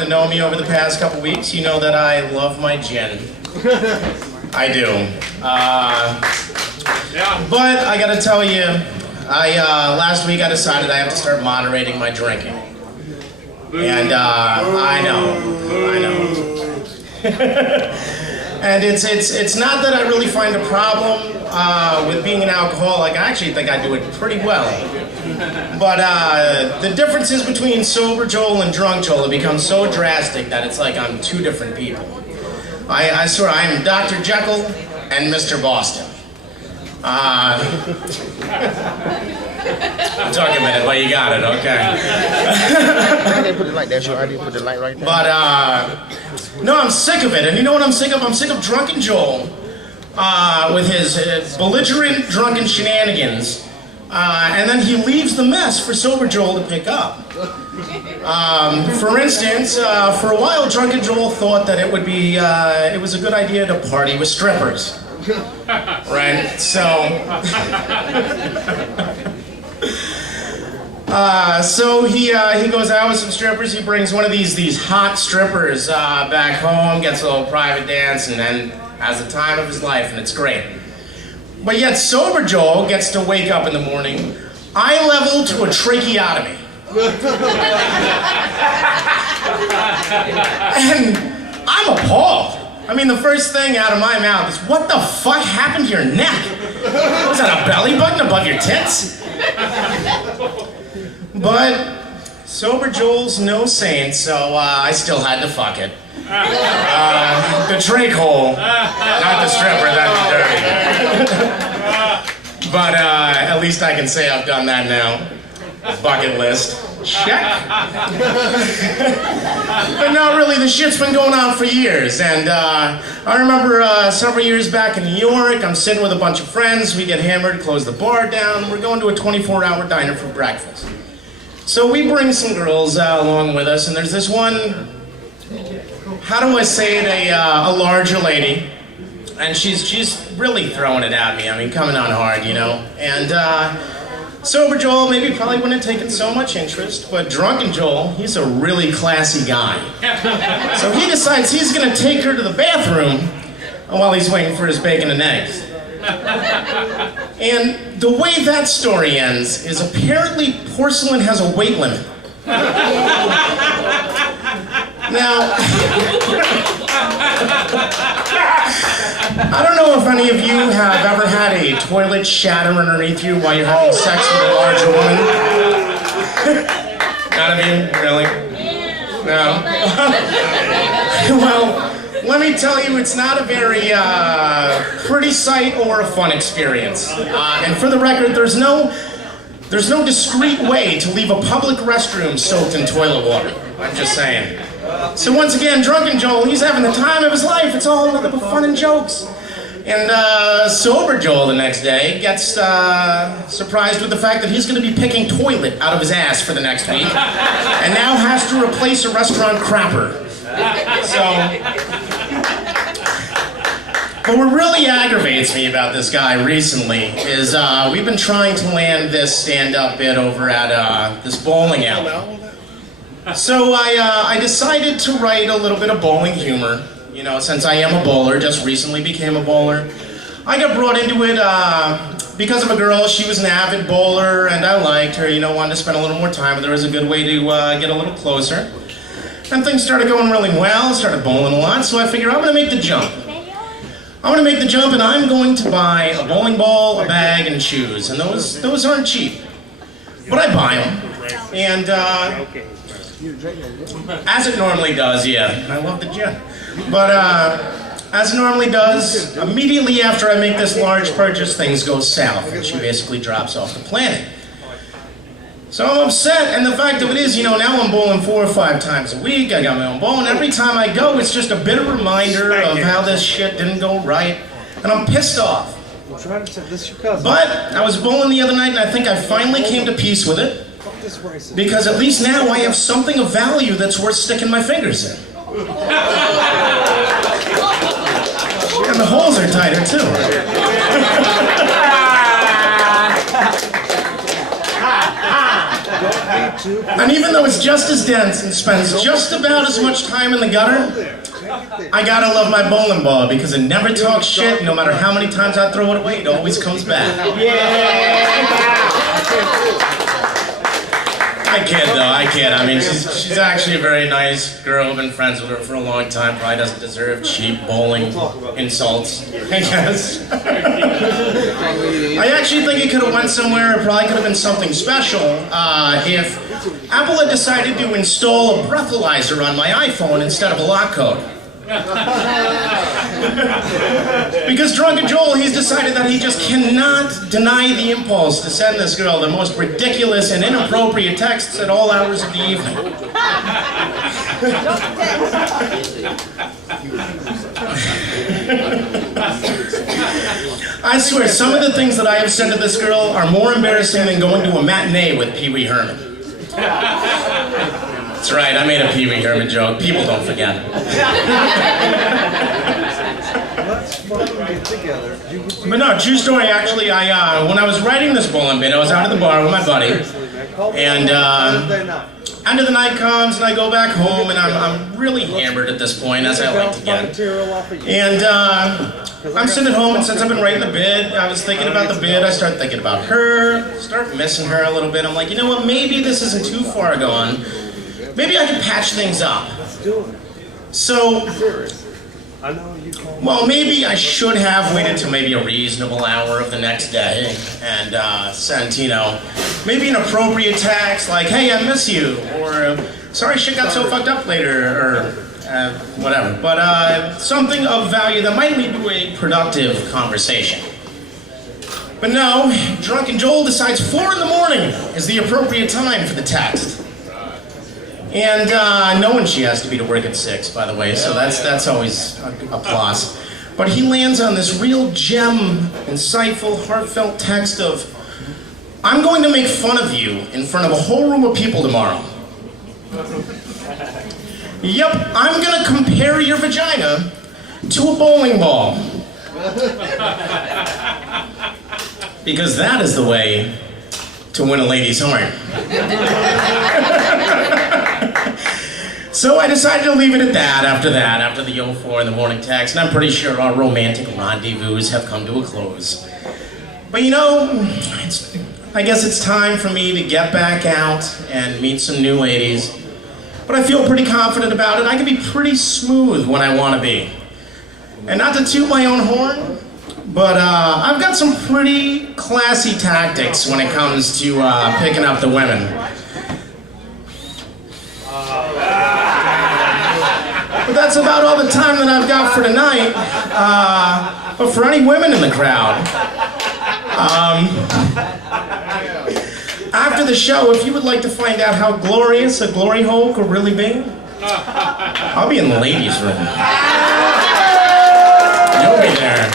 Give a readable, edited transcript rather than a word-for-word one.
To know me over the past couple weeks, you know that I love my gin. I do. But I gotta tell you, last week I decided I have to start moderating my drinking. And I know. And it's not that I really find a problem with being an alcoholic. I actually think I do it pretty well. But the differences between sober Joel and drunk Joel have become so drastic that it's like I'm two different people. I swear I am Dr. Jekyll and Mr. Boston. It took a minute, but you got it, okay. I didn't put the light there, so I didn't put the light right there. But, no, I'm sick of it. And you know what I'm sick of? I'm sick of drunken Joel with his belligerent drunken shenanigans. And then he leaves the mess for sober Joel to pick up. For instance, for a while, drunken Joel thought that it was a good idea to party with strippers. Right? So, so he goes out with some strippers. He brings one of these hot strippers back home, gets a little private dance, and then has the time of his life, and it's great. But yet sober Joel gets to wake up in the morning, eye level to a tracheotomy. And I'm appalled. I mean, the first thing out of my mouth is, what the fuck happened to your neck? Was that a belly button above your tits? But sober Joel's no saint, so I still had to fuck it. The trach hole, not the stripper, that's dirty. But at least I can say I've done that now. Bucket list. Check. But no, really, the shit's been going on for years. And I remember several years back in New York, I'm sitting with a bunch of friends. We get hammered, close the bar down. We're going to a 24-hour diner for breakfast. So we bring some girls along with us, and there's this one, how do I say it, a larger lady. And she's really throwing it at me. I mean, coming on hard, you know. And sober Joel maybe probably wouldn't have taken so much interest, but drunken Joel, he's a really classy guy. So he decides he's gonna take her to the bathroom while he's waiting for his bacon and eggs. And the way that story ends is apparently porcelain has a weight limit. Now, I don't know if any of you have ever had a toilet shatter underneath you while you're having sex with a larger woman. None of you? Really? No? Well, let me tell you, it's not a very pretty sight or a fun experience. And for the record, there's no discreet way to leave a public restroom soaked in toilet water. I'm just saying. So once again, drunken Joel, he's having the time of his life. It's all nothing but fun and jokes. And sober Joel the next day gets surprised with the fact that he's going to be picking toilet out of his ass for the next week, and now has to replace a restaurant crapper. But what really aggravates me about this guy recently is we've been trying to land this stand-up bit over at this bowling alley. So I decided to write a little bit of bowling humor. You know, since I am a bowler, just recently became a bowler. I got brought into it because of a girl. She was an avid bowler, and I liked her, you know, wanted to spend a little more time with her as a good way to get a little closer. And things started going really well, started bowling a lot, so I figured I'm gonna make the jump. I'm gonna make the jump, and I'm going to buy a bowling ball, a bag, and shoes. And those aren't cheap. But I buy them. And as it normally does, yeah, I love the gym. But as it normally does, immediately after I make this large purchase, things go south, and she basically drops off the planet. So I'm upset, and the fact of it is, you know, now I'm bowling 4 or 5 times a week. I got my own bowl, and every time I go, it's just a bitter reminder of how this shit didn't go right, and I'm pissed off. But I was bowling the other night, and I think I finally came to peace with it. Because at least now I have something of value that's worth sticking my fingers in. And the holes are tighter too. And even though it's just as dense and spends just about as much time in the gutter, I gotta love my bowling ball because it never talks shit. No matter how many times I throw it away, it always comes back. I kid though, I kid. I mean, she's actually a very nice girl. I've been friends with her for a long time. Probably doesn't deserve cheap bowling insults, I guess. I actually think it could have went somewhere. It probably could have been something special if Apple had decided to install a breathalyzer on my iPhone instead of a lock code. Because Drunken Joel, he's decided that he just cannot deny the impulse to send this girl the most ridiculous and inappropriate texts at all hours of the evening. I swear, some of the things that I have said to this girl are more embarrassing than going to a matinee with Pee Wee Herman. That's right, I made a Pee Wee Herman joke. People don't forget. But no, true story, actually, when I was writing this bowling bit, I was out at the bar with my buddy, and end of the night comes, and I go back home, and I'm really hammered at this point, as I like to get. And I'm sitting at home, and since I've been writing the bit, I was thinking about the bit, I start thinking about her, start missing her a little bit. I'm like, you know what, maybe this isn't too far gone. Maybe I can patch things up. So, well, maybe I should have waited till maybe a reasonable hour of the next day and sent, you know, maybe an appropriate text like, hey, I miss you, or sorry shit got so fucked up later, or whatever. But something of value that might lead to a productive conversation. But no, Drunken Joel decides 4 in the morning is the appropriate time for the text. And knowing she has to be to work at 6, by the way, so that's always a plus. But he lands on this real gem, insightful, heartfelt text of, I'm going to make fun of you in front of a whole room of people tomorrow. Yep, I'm going to compare your vagina to a bowling ball. Because that is the way to win a lady's heart. So I decided to leave it at that, after the 04 in the morning text, and I'm pretty sure our romantic rendezvous have come to a close. But you know, I guess it's time for me to get back out and meet some new ladies. But I feel pretty confident about it. I can be pretty smooth when I want to be. And not to toot my own horn, but I've got some pretty classy tactics when it comes to picking up the women. But that's about all the time that I've got for tonight. But for any women in the crowd, after the show, if you would like to find out how glorious a glory hole could really be, I'll be in the ladies' room. You'll be there.